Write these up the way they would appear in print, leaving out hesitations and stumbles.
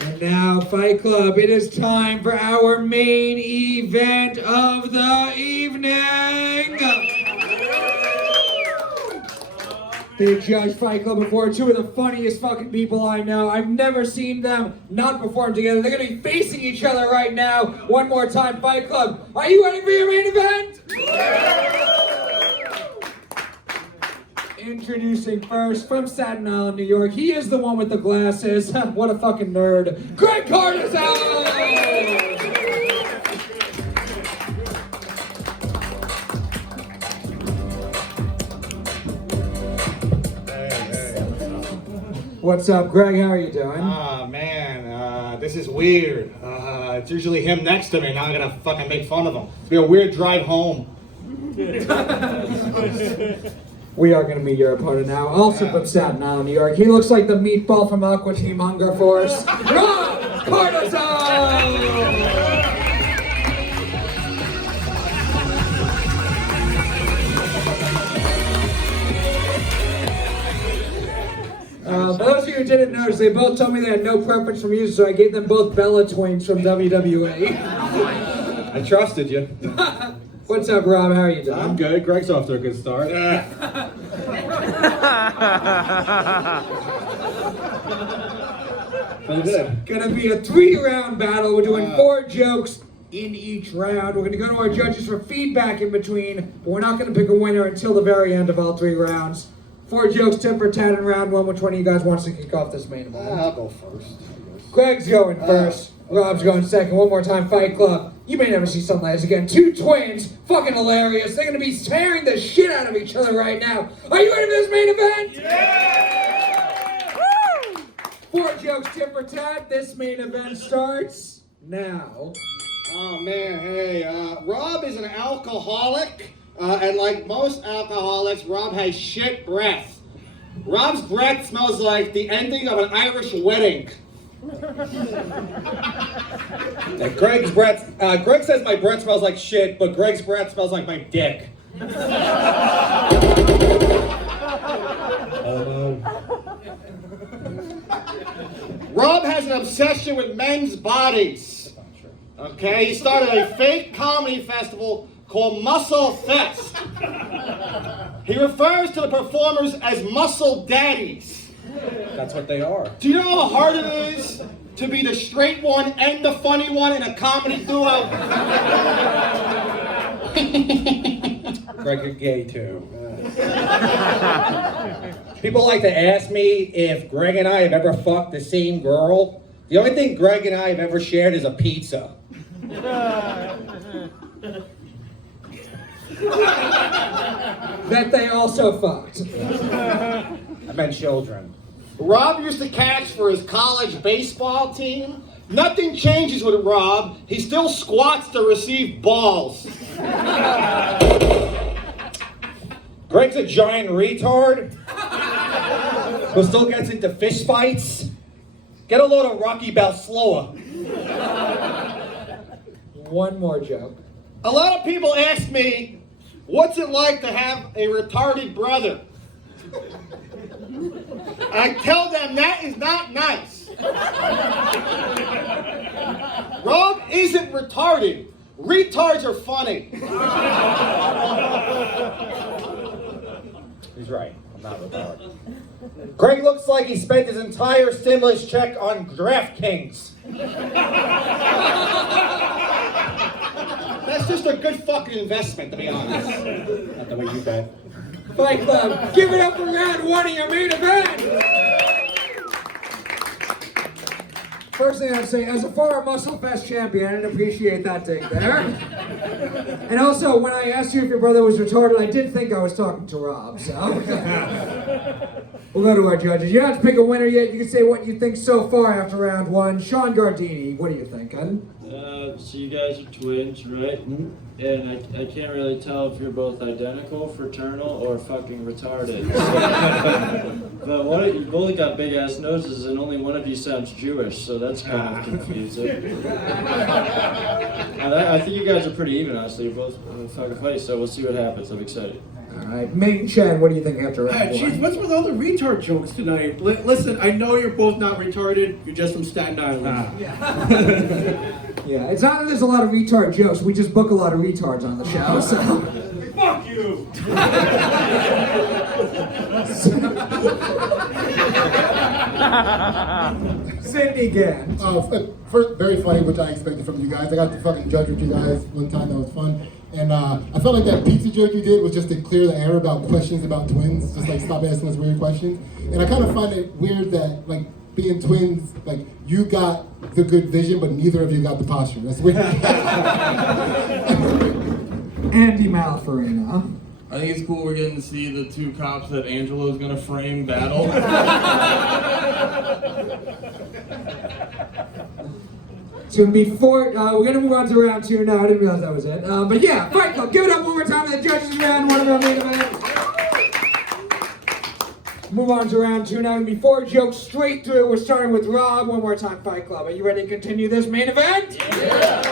And now, Fight Club, it is time for our main event of the evening. They judge Fight Club before, two of the funniest fucking people I know. I've never seen them not perform together. They're gonna be facing each other right now. One more time, Fight Club. Are you ready for your main event? Introducing first, from Staten Island, New York, he is the one with the glasses. What a fucking nerd. Greg Cardazone! What's up, Greg? How are you doing? Man, this is weird. It's usually him next to me, now I'm gonna fucking make fun of him. It's gonna be a weird drive home. We are going to meet your opponent now, also from Staten Island, New York. He looks like the meatball from Aqua Team Hunger Force. Rob Cardazone! For those of you who didn't notice, they both told me they had no preference for music, so I gave them both Bella Twinks from WWE. I trusted you. What's up, Rob? How are you doing? I'm good. Greg's off to a good start. It's gonna be a 3-round battle. We're doing 4 jokes in each round. We're gonna go to our judges for feedback in between, but we're not gonna pick a winner until the very end of all 3 rounds. 4 jokes, 10 for 10 in round 1. Which one of you guys wants to kick off this main event? I'll go first. Greg's going first. Rob's going second. One more time, Fight Club. You may never see something like this again. 2 twins, fucking hilarious. They're gonna be tearing the shit out of each other right now. Are you ready for this main event? Yeah! Woo! 4 jokes, 10 for 10. This main event starts now. Oh man, hey, Rob is an alcoholic, and like most alcoholics, Rob has shit breath. Rob's breath smells like the ending of an Irish wedding. Greg's breath, Greg says my breath smells like shit, but Greg's breath smells like my dick. Rob has an obsession with men's bodies. Okay, he started a fake comedy festival called Muscle Fest. He refers to the performers as muscle daddies. That's what they are. Do you know how hard it is to be the straight one and the funny one in a comedy duo? Greg, you're gay too. People like to ask me if Greg and I have ever fucked the same girl. The only thing Greg and I have ever shared is a pizza. That they also fucked. I meant children. Rob used to catch for his college baseball team. Nothing changes with Rob. He still squats to receive balls. Greg's a giant retard who still gets into fist fights. Get a load of Rocky Balboa. One more joke. A lot of people ask me, what's it like to have a retarded brother? I tell them that is not nice. Rob isn't retarded. Retards are funny. He's right. I'm not retarded. Greg looks like he spent his entire stimulus check on DraftKings. That's just a good fucking investment, to be honest. Not the way you bet. Fight Club, give it up for round 1 of your main event! First thing I'd say, as a former Muscle Fest champion, I didn't appreciate that take there. And also, when I asked you if your brother was retarded, I did think I was talking to Rob, so. We'll go to our judges. You don't have to pick a winner yet. You can say what you think so far after round 1. Sean Gardini, what are you thinking? So you guys are twins, right? Mm-hmm. And I can't really tell if you're both identical, fraternal, or fucking retarded. But you both got big ass noses, and only one of you sounds Jewish, so that's kind of confusing. And I think you guys are pretty even, honestly. You're both fucking funny, so we'll see what happens. I'm excited. Alright, Ming Chen, what do you think after round Jeez, one? what's with all the retard jokes tonight? Listen, I know you're both not retarded. You're just from Staten Island. Yeah, it's not that there's a lot of retard jokes, we just book a lot of retards on the show, so. Fuck you! Cindy Gant. First, very funny, which I expected from you guys. I got to fucking judge with you guys one time, that was fun. And I felt like that pizza joke you did was just to clear the air about questions about twins, just like stop asking us weird questions. And I kind of find it weird that, like, being twins, like, you got the good vision, but neither of you got the posture. That's weird. Andy Malfarina. I think it's cool we're getting to see the two cops that Angelo's gonna frame battle. It's gonna be we're gonna move on to round two now. I didn't realize that was it. But yeah, Fight Club. Give it up one more time to the judges round one of our main events. Move on to round two now. Gonna be 4 jokes straight through. We're starting with Rob. One more time, Fight Club. Are you ready to continue this main event? Yeah.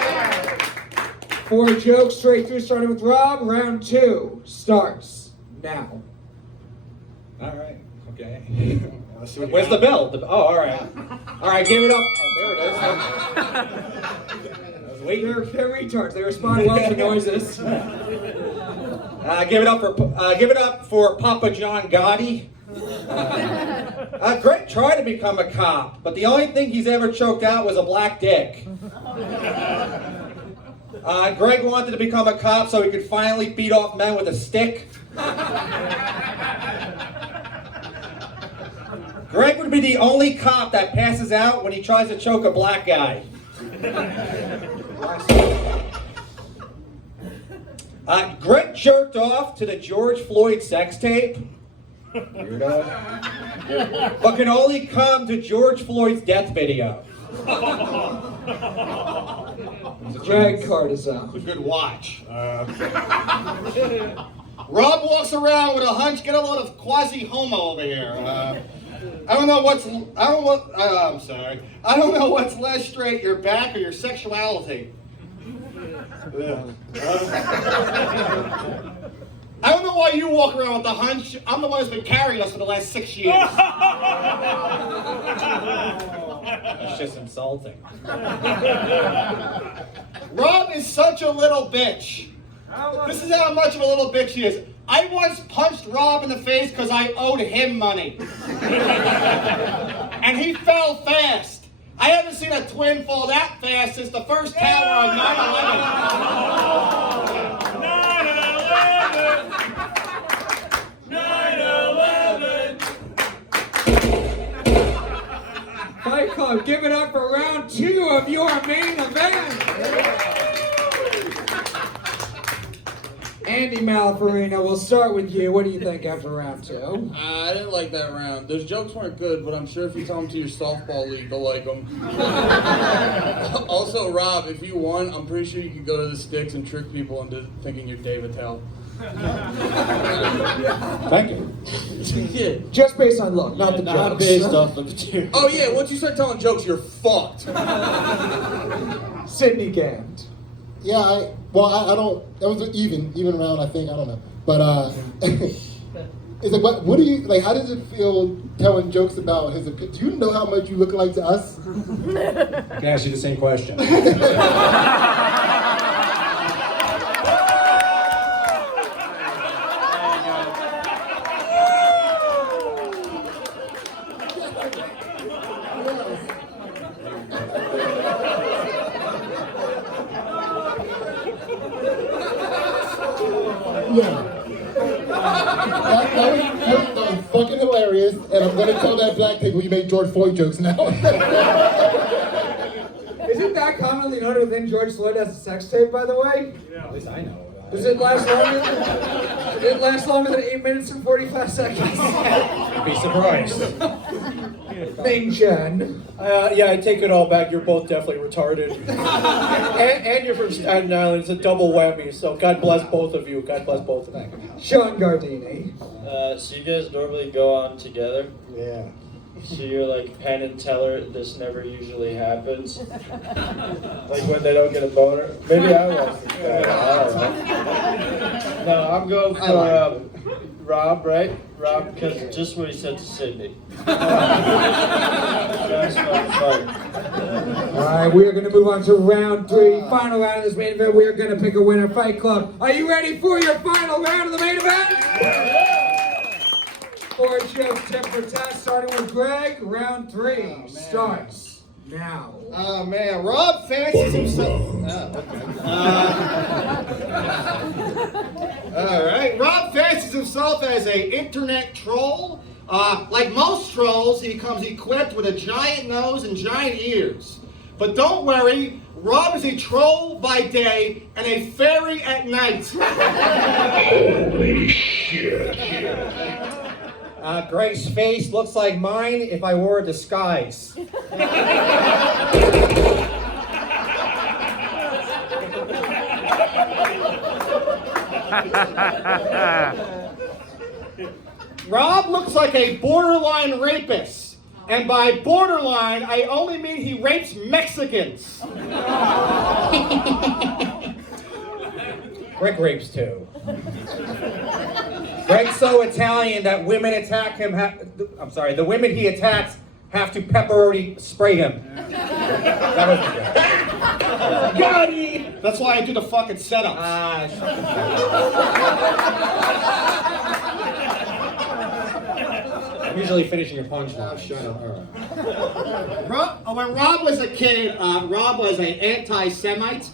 4 jokes straight through, starting with Rob. Round 2 starts now. All right. Okay. Where's the bell? All right. All right. Give it up. Oh, there it is. I was waiting. They're retards. They respond well to noises. Give it up for Papa John Gotti. Greg tried to become a cop, but the only thing he's ever choked out was a black dick. Greg wanted to become a cop so he could finally beat off men with a stick. Greg would be the only cop that passes out when he tries to choke a black guy. Greg jerked off to the George Floyd sex tape, but can only come to George Floyd's death video. Greg Cardazone. It's a good watch. Rob walks around with a hunch. Get a lot of quasi-homo over here. I don't know what's less straight, your back or your sexuality. I don't know why you walk around with the hunch. I'm the one who's been carrying us for the last 6 years. That's just insulting. Rob is such a little bitch. This is how much of a little bitch he is. I once punched Rob in the face because I owed him money. And he fell fast. I haven't seen a twin fall that fast since the first tower on 9/11. 9/11. Fight Club, give it up for round 2 of your main event. Andy Malfarina, we'll start with you. What do you think after round 2? I didn't like that round. Those jokes weren't good, but I'm sure if you tell them to your softball league, they'll like them. Also, Rob, if you won, I'm pretty sure you could go to the sticks and trick people into thinking you're Dave Attell. Thank you. Yeah. Just based on look, not the Not jokes. based off the material. Oh yeah, once you start telling jokes, you're fucked. Sydney Gant. Yeah, I don't. That was an even round, I think. I don't know, but it's like, what do you like? How does it feel telling jokes about his opinion? Do you know how much you look like to us? I can ask you the same question. Yeah. That was fucking hilarious, and I'm gonna tell that black pig when you make George Floyd jokes now. Isn't that commonly known within George Floyd as a sex tape, by the way? At least I know about Does it last longer than 8 minutes and 45 seconds? Be surprised. Ming Chen. Yeah, I take it all back. You're both definitely retarded. and you're from Staten Island. It's a double whammy. So God bless both of you. God bless both of you. Sean Gardini. So you guys normally go on together? Yeah. So you're like Penn and Teller, this never usually happens. Like when they don't get a boner. Maybe I was. I don't know. No, I'm going for Rob, right? Rob, because just what he said to Sydney. That's not fun. All right, we are going to move on to round 3, final round of this main event. We are going to pick a winner. Fight Club, are you ready for your final round of the main event? 4 jokes, 10 for test, starting with Greg. Round 3 starts now. Oh man, Rob fancies himself. All right, Rob fancies himself as a internet troll. Like most trolls, he comes equipped with a giant nose and giant ears. But don't worry, Rob is a troll by day and a fairy at night. Holy shit. Greg's face looks like mine if I wore a disguise. Rob looks like a borderline rapist. And by borderline, I only mean he rapes Mexicans. Greg rapes too. Greg's so Italian that women attack him. The women he attacks have to pepperoni spray him. That was the joke. Got it! That's why I do the fucking setups. I'm usually finishing your punchline. Shut up. When Rob was a kid, Rob was an anti-Semite.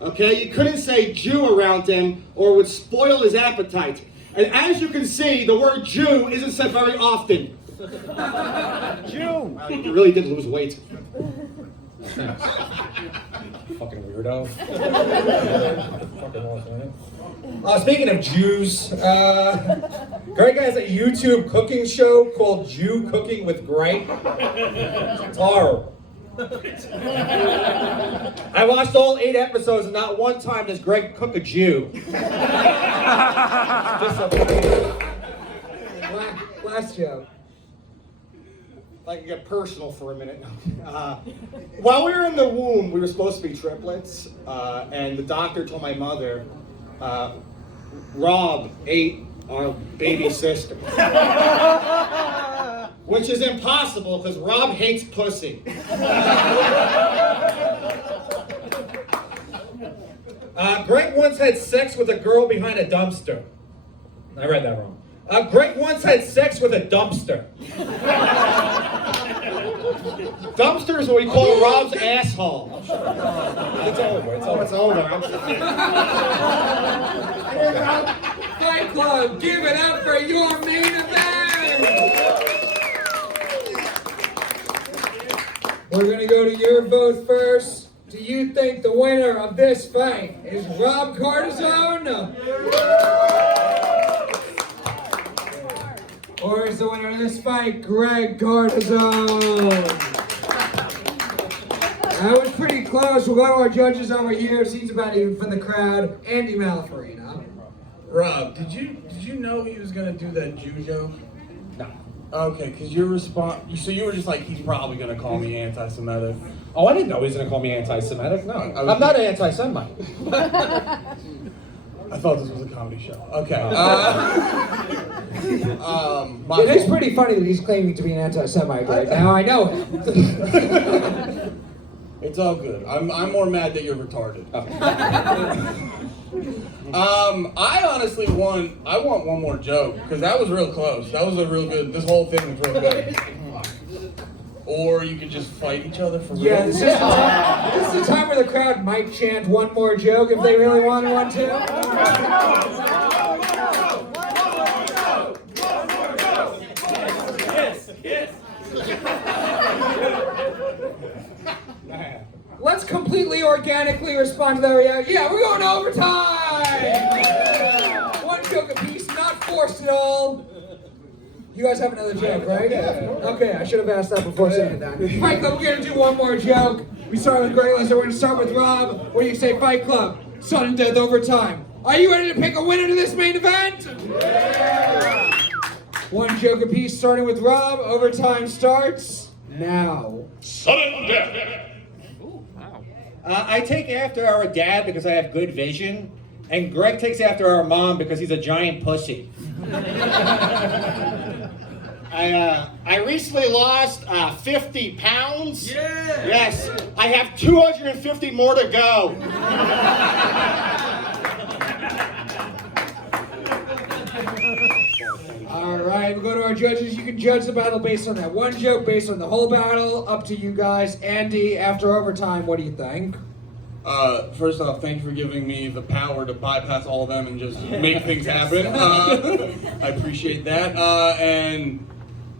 Okay, you couldn't say Jew around him or it would spoil his appetite. And as you can see, the word Jew isn't said very often. Jew! Wow, you really did lose weight. Thanks. Fucking weirdo. Speaking of Jews, Greg has a YouTube cooking show called Jew Cooking with Greg. It's horrible. I watched all 8 episodes and not one time does Greg cook a Jew. Last joke. If I can get personal for a minute. While we were in the womb, we were supposed to be triplets, and the doctor told my mother, Rob ate our baby sister. Which is impossible because Rob hates pussy. Greg once had sex with a girl behind a dumpster. I read that wrong. Greg once had sex with a dumpster. Dumpster is what we call Rob's asshole. It's over. It's over. Fight Club, give it up for your main event! We're going to go to your vote first. Do you think the winner of this fight is Rob Cardazone? Or is the winner of this fight Greg Cardazone? That was pretty close. We'll go to our judges over here. Seems about even from the crowd. Andy Malafarina. Rob, did you know he was gonna do that Jew joke? No. Okay, because your response, so you were just like, he's probably gonna call me anti-Semitic. Oh, I didn't know he was going to call me anti-Semitic. No, I'm not an anti-Semite. I thought this was a comedy show. Okay. It is pretty funny that he's claiming to be an anti-Semite right now. I know him. It's all good. I'm more mad that you're retarded. I honestly want one more joke because that was real close. That was a real good. This whole thing was real good. Or you could just fight each other for real. Yeah, this is the time where the crowd might chant one more joke if they really wanted one to. Let's completely organically respond to that reaction. Yeah, we're going to overtime! One joke apiece, not forced at all. You guys have another joke, right? Okay, I should have asked that before saying that. Fight Club, we're gonna do one more joke. We start with Greg Lesnar, we're gonna start with Rob. What do you say, Fight Club? Sudden death overtime. Are you ready to pick a winner to this main event? Yeah. One joke apiece, starting with Rob. Overtime starts now. Sudden death. I take after our dad because I have good vision, and Greg takes after our mom because he's a giant pussy. I recently lost 50 pounds. Yeah. Yes. I have 250 more to go. All right, we'll go to our judges. You can judge the battle based on that one joke, based on the whole battle. Up to you guys. Andy, after overtime, what do you think? First off, thanks for giving me the power to bypass all of them and just make things happen. I appreciate that. And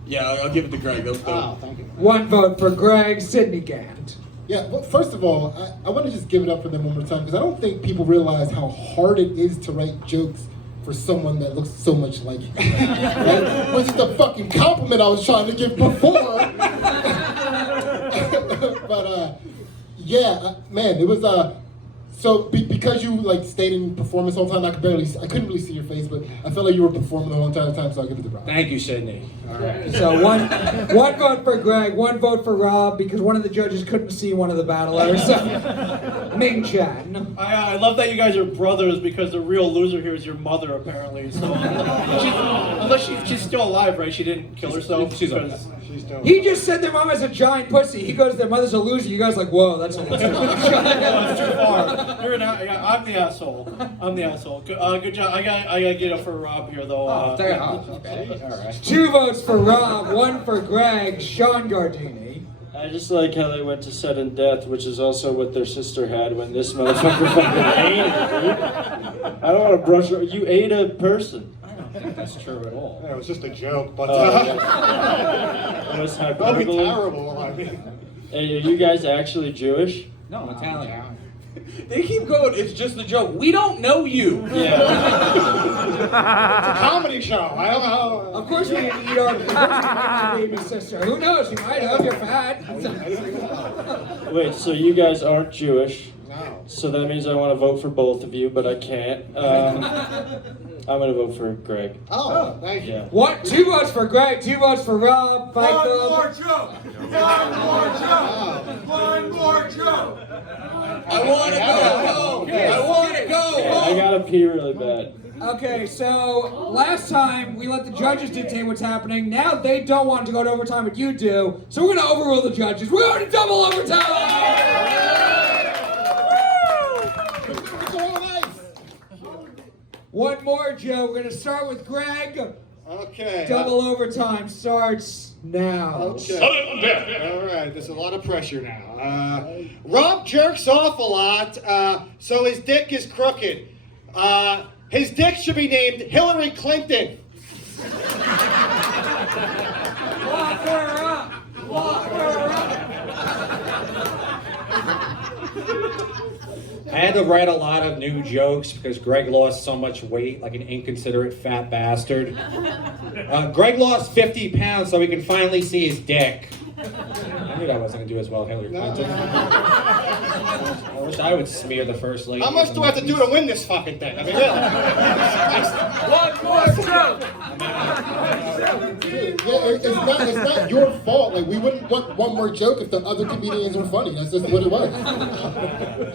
yeah, I'll give it to Greg. That was dope. Thank you. One vote for Greg. Sydney Gant. Yeah, well, first of all, I want to just give it up for them one more time because I don't think people realize how hard it is to write jokes for someone that looks so much like you. Right? Which is the fucking compliment I was trying to give before. But yeah, man, it was so because you like stayed in performance all the time, I couldn't really see your face, but I felt like you were performing the whole entire time, so I'll give it to Rob. Thank you, Sydney. All right. So one vote for Greg, one vote for Rob because one of the judges couldn't see one of the battlers. Ming Chen. I love that you guys are brothers because the real loser here is your mother, apparently. So, unless she's still alive, right? She didn't kill herself. She's because- He just said their mom has a giant pussy. He goes, their mother's a loser. You guys are like, whoa, that's a little too much. That's too far. I'm the asshole. I'm the asshole. Good job. I gotta get up for Rob here, though. Okay. All right. 2 votes for Rob, 1 for Greg. Sean Gardini. I just like how they went to sudden death, which is also what their sister had when this motherfucker fucking ate her, dude. I don't want to brush her. You ate a person. I don't think that's true at all. It was just a joke, but It was that'd be hyperbole. terrible. I mean, Hey, are you guys actually Jewish? No, I'm Italian. They keep going, it's just a joke. We don't know you. Yeah. it's a comedy show. I don't know. Of course we didn't eat our baby sister. Who knows? You might have. You're fat. Wait, so you guys aren't Jewish? No. So that means I want to vote for both of you, but I can't. I'm going to vote for Greg. Oh, thank you. Yeah. 2 votes for Greg, 2 votes for Rob. Fight Club. joke. One more joke. I want to go. I want to go. I got to pee really bad. Okay, so last time we let the judges dictate what's happening. Now they don't want to go to overtime, but you do. So we're going to overrule the judges. We're going to double overtime! One more, Joe. We're going to start with Greg. Okay. Double overtime starts now. Okay. Sudden death. All right, there's a lot of pressure now. Rob jerks off a lot, so his dick is crooked. His dick should be named Hillary Clinton. Lock her up! Lock her up! I had to write a lot of new jokes because Greg lost so much weight, like an inconsiderate fat bastard. Greg lost 50 pounds so he can finally see his dick. I knew that wasn't going to do as well, Hillary Clinton. I wish I would smear the first lady. How much do I have to do to win this fucking thing? I mean, really. One more joke. Yeah, it's not your fault. Like, we wouldn't want one more joke if the other comedians were funny. That's just what it was.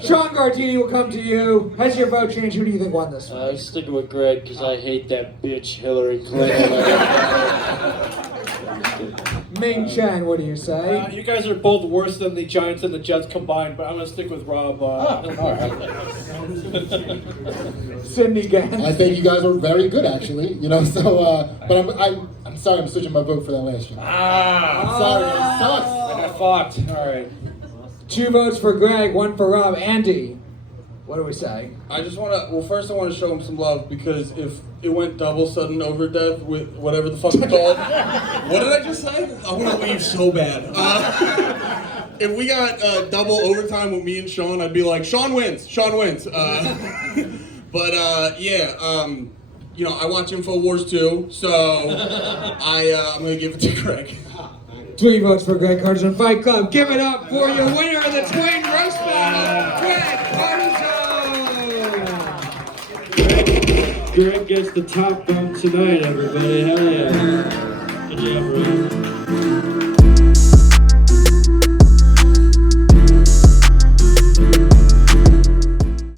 Sean Gardini will come to you. Has your vote changed? Who do you think won this one? I'm sticking with Greg because I hate that bitch Hillary Clinton. Ming Chen, what do you say? You guys are both worse than the Giants and the Jets combined, but I'm gonna stick with Rob. All right. Sydney Gant. I think you guys were very good, actually. You know, so but I'm sorry, I'm switching my vote for that last year. I'm sorry, it sucks. I got fucked. All right. 2 votes for Greg, 1 for Rob. Andy, what do we say? I just want to, well, first I want to show him some love because if it went double sudden over death with whatever the fuck it's called. What did I just say? I want to leave so bad. If we got double overtime with me and Sean, I'd be like, Sean wins. Sean wins. But yeah, you know, I watch InfoWars too, so I'm going to give it to Greg. 3 votes for Greg Cardazone Fight Club. Give it up for your winner of the Twin Roast Battle, Greg Cardazone! Greg gets the top bump tonight, everybody. Hell yeah. Good job, Rob.